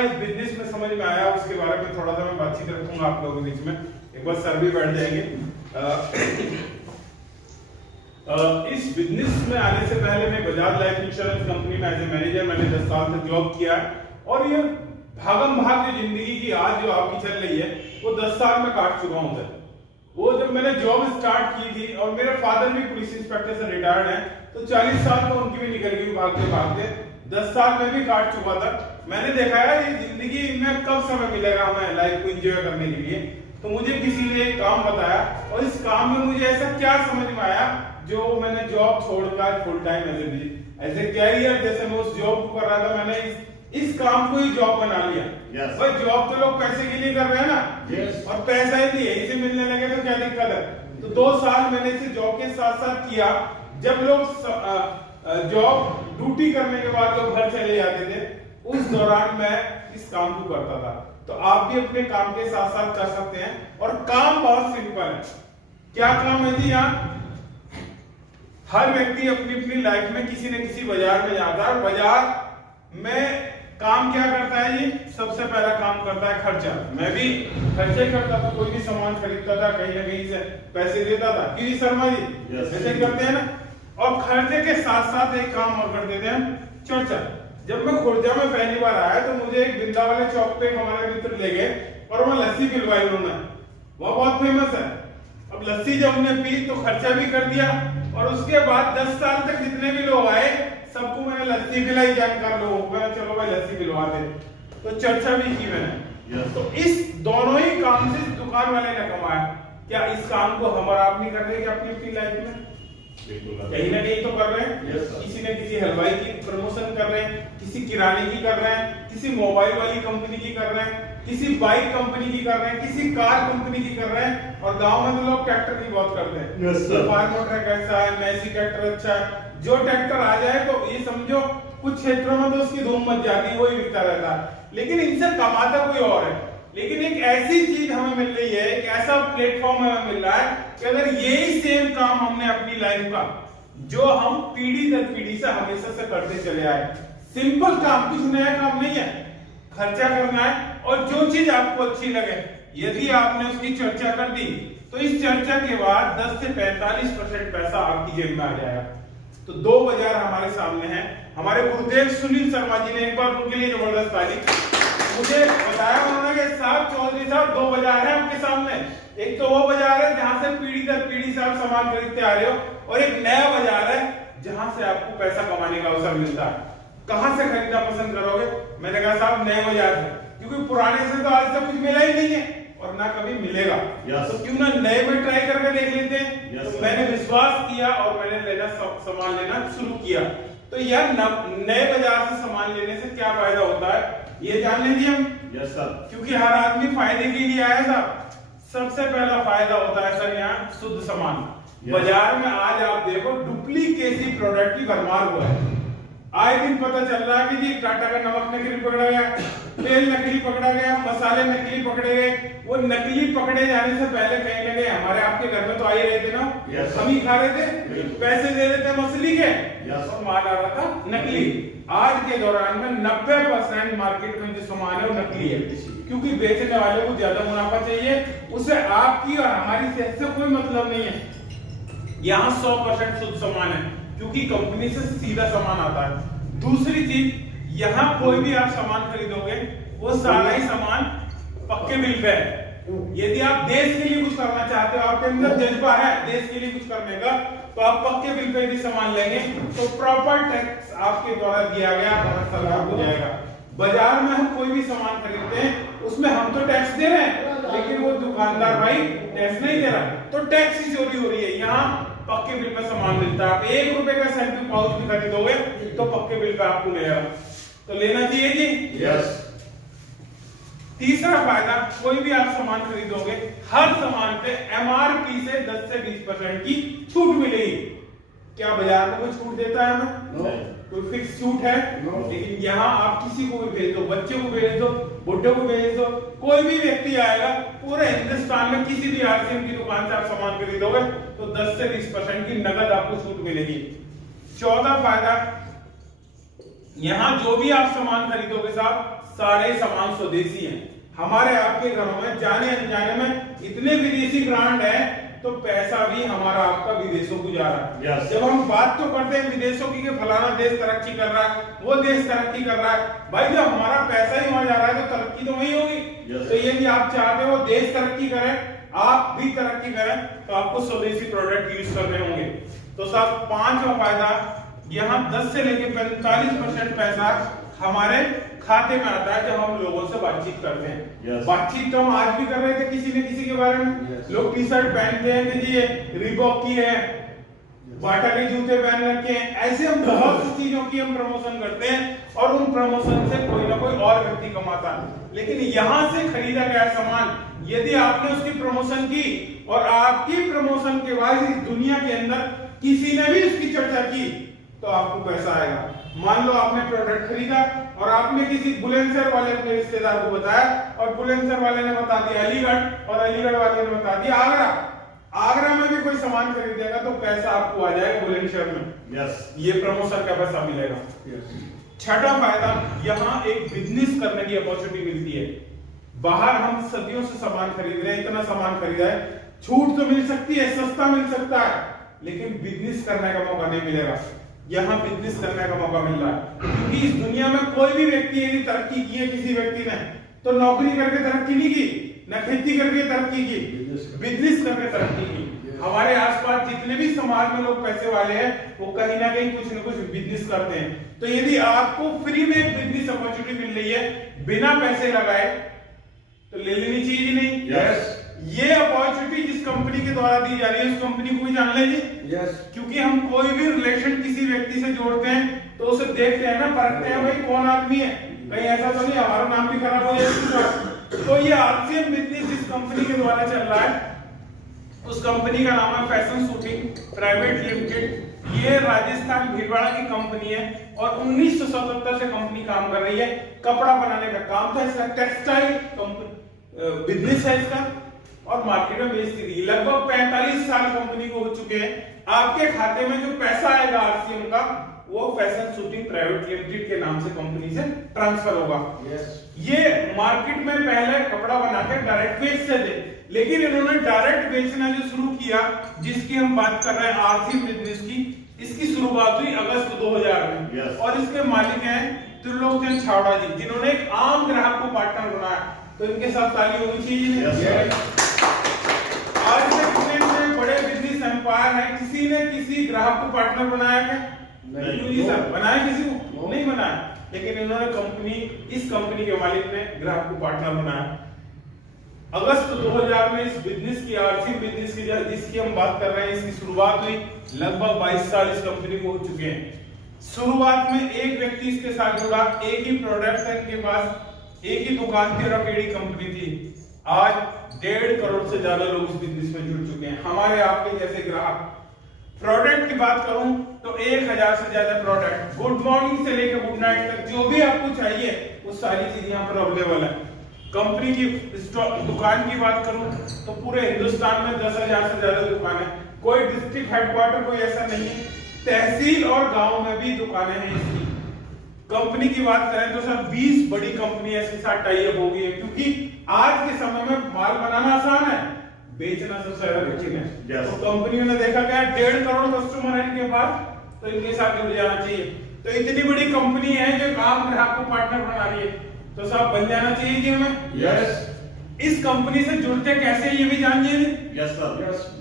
इस बिजनेस में समझ में आया उसके बारे में थोड़ा सा मैं बातचीत रखूंगा आप लोगों के बीच में। एक बार सर भी बैठ जाएंगे। इस बिजनेस में आने से पहले मैं बजाज लाइफ इंश्योरेंस कंपनी में एज ए मैनेजर मैंने 10 साल तक जॉब किया है। और ये भागम भाग जो जिंदगी की आज जो आपकी चल रही है वो 10 साल में काट चुका हूं सर। वो जब मैंने जॉब स्टार्ट की थी और मेरे फादर भी पुलिस इंस्पेक्टर से रिटायर्ड हैं, तो 40 साल तो उनकी भी निकल गई भागते भागते। 10 साल में भी काट चुका था। मैंने देखा है ये जिंदगी में कब समय मिलेगा हमें लाइफ को एंजॉय करने के लिए। तो मुझे किसी ने एक काम बताया और इस काम में मुझे ऐसा क्या समझ में आया जो मैंने जॉब छोड़कर full time as a career जैसे मैं उस जॉब को कर रहा था, मैंने इस काम को ही जॉब बना लिया। भाई जॉब तो लोग पैसे के लिए कर रहे हैं ना, और पैसा ही नहीं है इसे मिलने लगे तो क्या दिक्कत है। तो 2 साल मैंने इसे जॉब के साथ साथ किया। जब लोग जॉब ड्यूटी करने के बाद लोग घर चले जाते थे, उस दौरान मैं इस काम को करता था। तो आप भी अपने काम के साथ साथ कर सकते हैं। और काम बहुत सिंपल है। क्या काम है जी? यहाँ हर व्यक्ति अपनी अपनी लाइफ में किसी न किसी बाजार में जाता है। बाजार में काम क्या करता है जी? सबसे पहला काम करता है खर्चा। मैं भी खर्चे करता था, कोई भी सामान खरीदता था कहीं ना कहीं से पैसे देता था। क्यों शर्मा जी ऐसे करते हैं ना। और खर्चे के साथ साथ एक काम और करते थे हम, चर्चा। जब मैं खुर्जा में पहली बार आया तो मुझे एक बिंदा वाले चौक पे हमारे मित्र ले गए और वहां लस्सी पिलवाई उन्होंने। वह बहुत फेमस है। अब लस्सी जब हमने पी तो खर्चा भी कर दिया, और उसके बाद 10 साल तक जितने भी लोग आए सबको मैंने लस्सी पिलाई। जानकार लोगों को चलो भाई लस्सी पिलवा दे, तो चर्चा भी की मैंने। तो इस दोनों ही काम से दुकान वाले ने कमाया। क्या इस काम को हम और आप नहीं कर रहे क्या अपनी अपनी लाइफ में? कहीं ना कहीं तो कर रहे हैं। किसी न किसी हलवाई की प्रमोशन कर रहे हैं, किसी किराने की कर रहे हैं, किसी मोबाइल वाली कंपनी की कर रहे हैं, किसी बाइक कंपनी की कर रहे हैं, किसी कार कंपनी की कर रहे हैं। और गांव में तो लोग ट्रैक्टर की बहुत करते हैं। फार्मर ट्रैक अच्छा है, मैसी ट्रैक्टर अच्छा है। जो ट्रैक्टर आ जाए तो ये समझो कुछ क्षेत्रों में तो उसकी धूम मच जाती है, वही बिकता रहता है। लेकिन इनसे कमाता कोई और है। लेकिन एक ऐसी चीज हमें मिल रही है, एक ऐसा प्लेटफॉर्म हमें मिल रहा है कि अगर यही सेम काम हमने अपनी लाइफ का जो हम पीढ़ी दर पीढ़ी से हमेशा से करते चले आए, सिंपल काम, कुछ नया काम नहीं है, खर्चा करना है और जो चीज आपको अच्छी लगे, यदि आपने उसकी चर्चा कर दी तो इस चर्चा के बाद 10 से 45% पैसा आपकी जेब में आ जाएगा। तो 2 बाजार हमारे सामने हैं। हमारे गुरुदेव सुनील शर्मा जी ने, एक बार उनके लिए जबरदस्त ताली। मुझे बताया उन्होंने कि साहब चौधरी साहब 2 बाजार है आपके सामने। एक तो वो बाजार है जहां से पीढ़ी दर पीढ़ी से आप सामान खरीदते आ रहे हो, और एक नया बाजार है जहां से आपको पैसा कमाने का अवसर मिलता है। कहां से खरीदना पसंद करोगे? मैंने कहा साहब नए बाजार से, क्योंकि पुराने से तो आज तक कुछ मिला ही नहीं है और ना कभी मिलेगा। तो क्यों ना नए में ट्राई करके देख लेते हैं। तो मैंने विश्वास किया और मैंने सामान लेना शुरू किया। तो यार नए बाजार से सामान लेने से क्या फायदा होता है ये जान लीजिए हम। Yes sir. क्योंकि हर आदमी फायदे के लिए आया साहब। सबसे पहला फायदा होता है सर यहाँ शुद्ध सामान। बाजार में आज आप देखो डुप्लीकेसी प्रोडक्ट की भरमार हुआ है। आए दिन पता चल रहा है कि जी टाटा का नमक नकली पकड़ा गया, तेल नकली पकड़ा गया, मसाले नकली पकड़े गए। वो नकली पकड़े जाने से पहले कहीं ना कहीं हमारे आपके घर में तो आ ही रहे थे ना। हम ही खा रहे थे, पैसे दे रहे थे मछली के, और माल आ रहा था नकली। आज के दौरान में 90% मार्केट में जो सामान है वो नकली है, क्योंकि बेचने वाले को ज्यादा मुनाफा चाहिए, उसे आपकी और हमारी सेहत से कोई मतलब नहीं है। यहाँ 100% शुद्ध सामान है, क्योंकि कंपनी से सीधा सामान आता है। दूसरी चीज, यहाँ कोई भी आप सामान खरीदोगे वो सारा ही सामान पक्के बिल पे है। यदि आप देश के लिए कुछ करना चाहते हो, आपके अंदर जज्बा है देश के लिए कुछ करने का, तो आप पक्के बिल पे भी सामान लेंगे तो प्रॉपर टैक्स आपके द्वारा दिया गया हो जाएगा। बाजार में हम कोई भी सामान खरीदते हैं उसमें हम तो टैक्स दे रहे हैं, लेकिन वो दुकानदार भाई टैक्स नहीं दे रहा, तो टैक्स की चोरी हो रही है। यहाँ पक्के बिल पे सामान मिलता है। आप 1 रुपए का शैम्पू पाउच भी खरीदोगे तो पक्के बिल पे आपको मिलेगा। तो लेना चाहिए जी। यस। तीसरा फायदा, कोई भी आप सामान खरीदोगे हर सामान पे एमआरपी से 10 से 20% की छूट मिलेगी। क्या बाजार में कोई छूट देता है हमें? कोई फिक्स छूट है? लेकिन यहाँ आप किसी को भी भेज दो, बच्चे को भेज दो, बुढ़े को भेज दो, कोई भी व्यक्ति आएगा, पूरे हिंदुस्तान में किसी भी आरसीएम की दुकान से आप सामान खरीदोगे तो 10 से 20% की नगद आपको छूट मिलेगी। चौथा फायदा, यहाँ जो भी आप सामान खरीदोगे साहब सारे सामान स्वदेशी हैं। हमारे आपके घरों में जाने अनजाने में इतने विदेशी ब्रांड है, तो पैसा भी हमारा आपका विदेशों को जा रहा है। जब हम बात तो करते हैं विदेशों की कि फलाना देश तरक्की कर रहा है, वो देश तरक्की कर रहा है, भाई जब हमारा पैसा ही वहां जा रहा है तो तरक्की तो वही होगी। तो ये कि आप चाहते हो देश तरक्की करे, आप भी तरक्की करें, तो आपको स्वदेशी प्रोडक्ट यूज करने होंगे। तो साहब पांचवा फायदा, यहाँ 10 से लेकर 45% पैसा हमारे खाते में आता है जब हम लोगों से बातचीत करते हैं। बातचीत तो हम आज भी कर रहे थे किसी न किसी के बारे में। लोग टी शर्ट पहनते हैं कि जी ये रीबॉक की है, बाटा के जूते पहन रखे हैं, ऐसे हम बहुत सी चीजों की हम प्रमोशन करते हैं और उन प्रमोशन से कोई ना कोई और व्यक्ति कमाता है। लेकिन यहाँ से खरीदा गया सामान यदि आपने उसकी प्रमोशन की और आपकी प्रमोशन के बाद इस दुनिया के अंदर किसी ने भी उसकी चर्चा की, तो आपको पैसा आएगा। मान लो आपने प्रोडक्ट खरीदा और आपने किसी बुलंदशहर वाले अपने रिश्तेदार को बताया और बुलंदशहर वाले ने बता दिया अलीगढ़ और अलीगढ़ वाले ने बता दिया आगरा। आगरा में भी कोई सामान खरीदेगा तो पैसा आपको आ जाएगा बुलंदशहर में। ये प्रमोशन का पैसा मिलेगा। छठा फायदा, यहाँ एक बिजनेस करने की अपॉर्चुनिटी मिलती है। बाहर हम सदियों से सामान खरीद रहे हैं, इतना सामान खरीदा है, छूट तो मिल सकती है, सस्ता मिल सकता है, लेकिन बिजनेस करने का मौका नहीं मिलेगा। यहाँ बिजनेस करने का मौका मिल रहा है, क्योंकि इस दुनिया में कोई भी व्यक्ति यदि तरक्की की है किसी व्यक्ति ने, तो नौकरी करके तरक्की नहीं की, न खेती करके तरक्की की, बिजनेस करके तरक्की की। हमारे आसपास जितने भी समाज में लोग पैसे वाले हैं, वो कहीं ना कहीं कुछ न कुछ बिजनेस करते हैं। तो यदि आपको फ्री में एक बिजनेस अपॉर्चुनिटी मिल रही है बिना पैसे लगाए, तो ले लेनी चाहिए नहीं? ये अपॉर्चुनिटी जिस कंपनी के द्वारा दी जा रही है उस कंपनी को भी जान लीजिए। क्योंकि हम कोई भी रिलेशन किसी व्यक्ति से जोड़ते हैं तो उसे देखते हैं ना, परखते हैं भाई कौन आदमी है, कहीं ऐसा तो नहीं हमारा नाम भी खराब हो जाए। तो ये आरसीएम बिजनेस जिस कंपनी के द्वारा चल रहा है, उस कंपनी का नाम है फैशन शूटिंग प्राइवेट लिमिटेड। ये राजस्थान भीलवाड़ा की कंपनी है और 1977 से कंपनी काम कर रही है। कपड़ा बनाने का काम था इसका, टेक्सटाइल बिजनेस है इसका, और मार्केट में बेचती रही। लगभग 45 साल कंपनी को हो चुके हैं। आपके खाते में जो पैसा आएगा आरसीएम का, वो फैशन शूटिंग प्राइवेट लिमिटेड के नाम से कंपनी से ट्रांसफर होगा। ये मार्केट में पहले कपड़ा बनाकर डायरेक्ट बेचते थे, लेकिन इन्होंने डायरेक्ट बेचना जो शुरू किया, जिसकी हम बात कर रहे हैं आरसीएम बिजनेस की, इसकी शुरुआत हुई अगस्त 2000 में। और इसके मालिक हैं त्रिलोकचंद छावड़ा जी, जिन्होंने एक आम ग्राहक को पार्टनर बनाया। तो इनके साथ ताली होनी चाहिए। आज से कितने बड़े बिजनेस एम्पायर है, किसी ने किसी ग्राहक को पार्टनर बनाया क्या? नहीं सर, बनाया किसी को नहीं बनाया, लेकिन इन्होंने इस कंपनी के मालिक ने ग्राहक को पार्टनर बनाया। अगस्त 2000 में इस बिजनेस की, आरसीएम बिजनेस की जिसकी हम बात कर रहे हैं, इसकी शुरुआत हुई। लगभग 22 साल इस कंपनी को हो चुके हैं। शुरुआत में एक व्यक्ति इसके साथ जुड़ा, एक ही प्रोडक्ट है इनके पास, एक ही दुकान थी और अकेली कंपनी थी। आज 1.5 करोड़ से ज्यादा लोग इस बिजनेस में जुड़ चुके हैं, हमारे आपके जैसे ग्राहक। प्रोडक्ट की बात करूं तो 1000 से ज्यादा प्रोडक्ट, गुड मॉर्निंग से लेकर गुड नाइट तक जो भी आपको चाहिए वो सारी चीज यहाँ पर अवेलेबल है। कंपनी की दुकान की बात करूं तो पूरे हिंदुस्तान में 10,000 से ज्यादा दुकान है। कोई डिस्ट्रिक्ट हेडक्वार्टर कोई ऐसा नहीं है, तहसील और गांव में भी दुकानें हैं इसकी। कंपनी की बात करें तो सर 20 बड़ी कंपनी इसके साथ टाई अप हो गई है, क्योंकि आज के समय में माल बनाना आसान है, बेचना सबसे ज्यादा कठिन है। तो कंपनियों ने देखा क्या 1.5 करोड़ कस्टमर है इनके पास, तो इनके साथ जुड़ जाना चाहिए। तो इतनी बड़ी कंपनी है जो काम ग्राहक को पार्टनर बना रही है, तो साहब बन जाना चाहिए जी हमें। इस कंपनी से जुड़ते कैसे ये भी जानिए। Yes sir.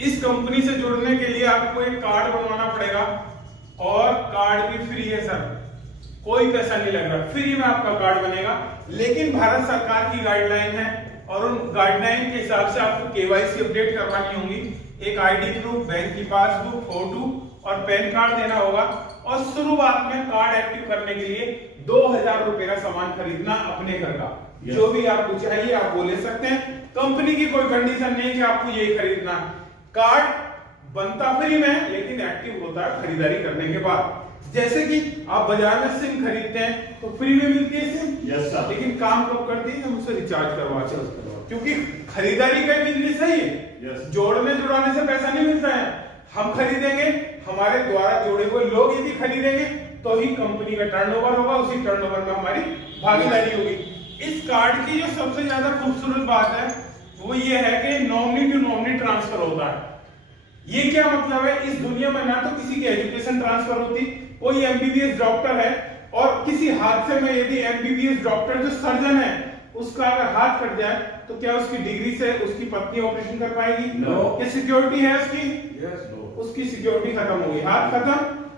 इस कंपनी से जुड़ने के लिए आपको एक कार्ड बनवाना पड़ेगा और कार्ड भी फ्री है सर, कोई पैसा नहीं लग रहा, फ्री में आपका कार्ड बनेगा। लेकिन भारत सरकार की गाइडलाइन है और उन गाइडलाइन के हिसाब से आपको केवाईसी अपडेट करवानी होगी। एक आईडी प्रूफ, बैंक की पासबुक, फोटो और पैन कार्ड देना होगा। और शुरुआत में कार्ड एक्टिव करने के लिए 2000 रुपए का सामान खरीदना अपने घर का। जो भी आपको चाहिए आप वो ले सकते हैं, कंपनी की कोई कंडीशन नहीं कि आपको यही खरीदना। कार्ड बनता फ्री में है, लेकिन एक्टिव होता है खरीदारी करने के बाद। जैसे कि आप बाजार में सिम खरीदते हैं तो फ्री में मिलती है सिम, लेकिन काम कब करती है, हम उसे रिचार्ज करवाते हैं, क्योंकि खरीदारी का बिजनेस है ये। जोड़ने जुड़ाने से पैसा नहीं मिलता है। हम खरीदेंगे, हमारे द्वारा जुड़े हुए लोग यदि खरीदेंगे तो ही कंपनी का टर्नओवर होगा, उसी टर्नओवर में हमारी भागीदारी होगी। इस कार्ड की जो सबसे ज्यादा खूबसूरत बात है वो ये है कि नॉमिनी टू नॉमिनी ट्रांसफर होता है। ये क्या मतलब है, इस दुनिया में ना तो किसी की एजुकेशन ट्रांसफर होती, कोई एमबीबीएस डॉक्टर है और किसी हादसे में यदि एमबीबीएस डॉक्टर जो सर्जन है उसका अगर हाथ कट जाए तो क्या उसकी डिग्री से उसकी पत्नी ऑपरेशन कर पाएगी? क्या सिक्योरिटी है उसकी? उसकी सिक्योरिटी खत्म होगी, हाथ खत्म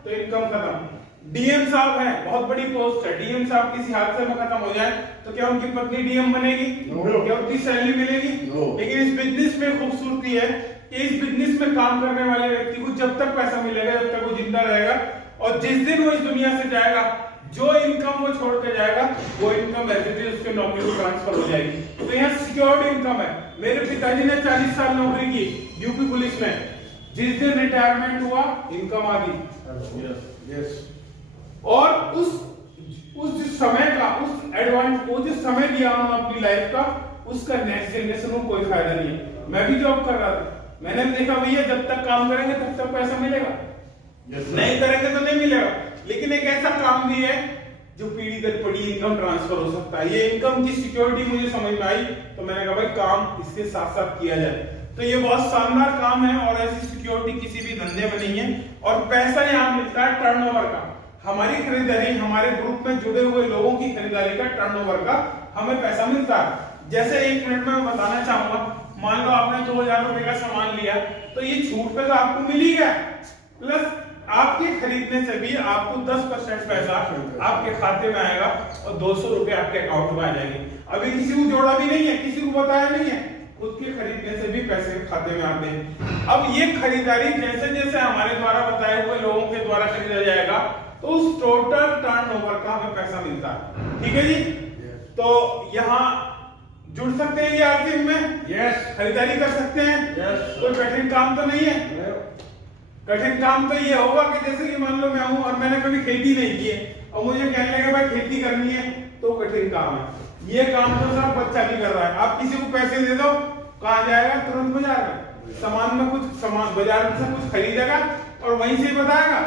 तो इनकम खत्म। डीएम साहब हैं, बहुत बड़ी पोस्ट है, डीएम साहब किसी हादसे में खत्म हो जाए तो क्या उनकी पत्नी डीएम बनेगी? क्या उनकी सैलरी मिलेगी? लेकिन इस बिजनेस में खूबसूरती है कि इस बिजनेस में काम करने वाले व्यक्ति को जब तक पैसा मिलेगा, जब तक वो जिंदा रहेगा, और जिस दिन वो इस दुनिया से जाएगा जो इनकम वो छोड़ के जाएगा वो इनकम एज इट इज उसके नौकरी को ट्रांसफर हो जाएगी। तो यहाँ सिक्योर्ड इनकम है। मेरे पिताजी ने 40 साल नौकरी की यूपी पुलिस में, जिस दिन रिटायरमेंट हुआ इनकम आ गई। और उस समय का उस एडवांस वो जो समय दिया उन्होंने अपनी लाइफ का, उसका नेक्स्ट जनरेशन को कोई फायदा नहीं है। मैं भी जॉब कर रहा था, मैंने देखा भैया जब तक काम करेंगे तब तक पैसा मिलेगा, नहीं करेंगे तो नहीं मिलेगा। लेकिन एक ऐसा काम भी है जो पीढ़ी दर पीढ़ी इनकम ट्रांसफर हो सकता है। ये इनकम की सिक्योरिटी मुझे समझ में आई तो मैंने कहा भाई काम इसके साथ साथ किया जाए। तो ये बहुत शानदार काम है और ऐसी सिक्योरिटी किसी भी धंधे में नहीं है। और पैसा यहाँ मिलता है टर्नओवर का, हमारी खरीदारी, हमारे ग्रुप में जुड़े हुए लोगों की खरीदारी का टर्नओवर का हमें पैसा मिलता है। जैसे 1 मिनट में मैं बताना चाहूंगा, मान लो आपने 2000 रुपए का सामान लिया तो ये छूट पे तो आपको मिल ही गया, प्लस आपके खरीदने से भी आपको 10% पैसा आपके खाते में आएगा और 200 रुपए आपके अकाउंट में आ जाएंगे। अभी किसी को जोड़ा भी नहीं है, किसी को बताया नहीं है, खुद के खरीदने से भी पैसे खाते में आते हैं। अब ये खरीदारी जैसे जैसे हमारे द्वारा बताए हुए लोगों के द्वारा खरीदा जाएगा तो उस टोटल टर्नओवर का हमें पैसा मिलता है। ठीक है जी, तो यहाँ जुड़ सकते हैं ये आर्थिक में, खरीदारी कर सकते हैं। कोई कठिन काम तो नहीं है। कठिन काम तो ये होगा कि जैसे कि मान लो मैं हूं और मैंने कभी खेती नहीं की है और मुझे कहने लगे भाई खेती करनी है, तो कठिन काम है। ये काम तो सब बच्चा भी कर रहा है। आप किसी को पैसे दे दो, कहां जाएगा? तुरंत बाजार में सामान में कुछ सामान बाजार में से कुछ खरीदेगा और वहीं से बताएगा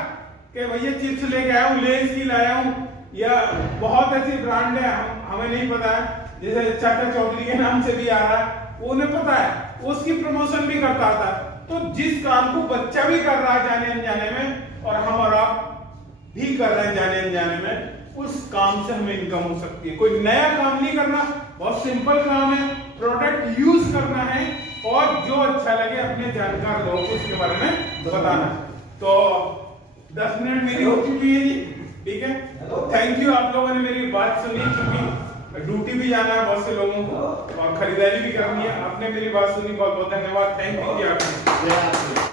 कि भैया चिप्स लेके आया हूँ, लेस की लाया हूँ, या बहुत ऐसी ब्रांड है हमें नहीं पता है, जैसे चाचा चौधरी के नाम से भी आ रहा है, वो उन्हें पता है, उसकी प्रमोशन भी करता था। तो जिस काम को बच्चा भी कर रहा है जाने अनजाने में और हम और आप भी कर रहे हैं जाने अनजाने में, उस काम से हमें इनकम हो सकती है। कोई नया काम नहीं करना, बहुत सिंपल काम है, प्रोडक्ट यूज करना है और जो अच्छा लगे अपने जानकार लोगों को उसके बारे में बताना। तो 10 मिनट मेरी हो चुकी है जी, ठीक है। थैंक यू, आप लोगों ने मेरी बात सुनी, क्योंकि ड्यूटी भी जाना है बहुत से लोगों को और खरीदारी भी करनी है। आपने मेरी बात सुनी, बहुत बहुत धन्यवाद। थैंक यू जी आपने।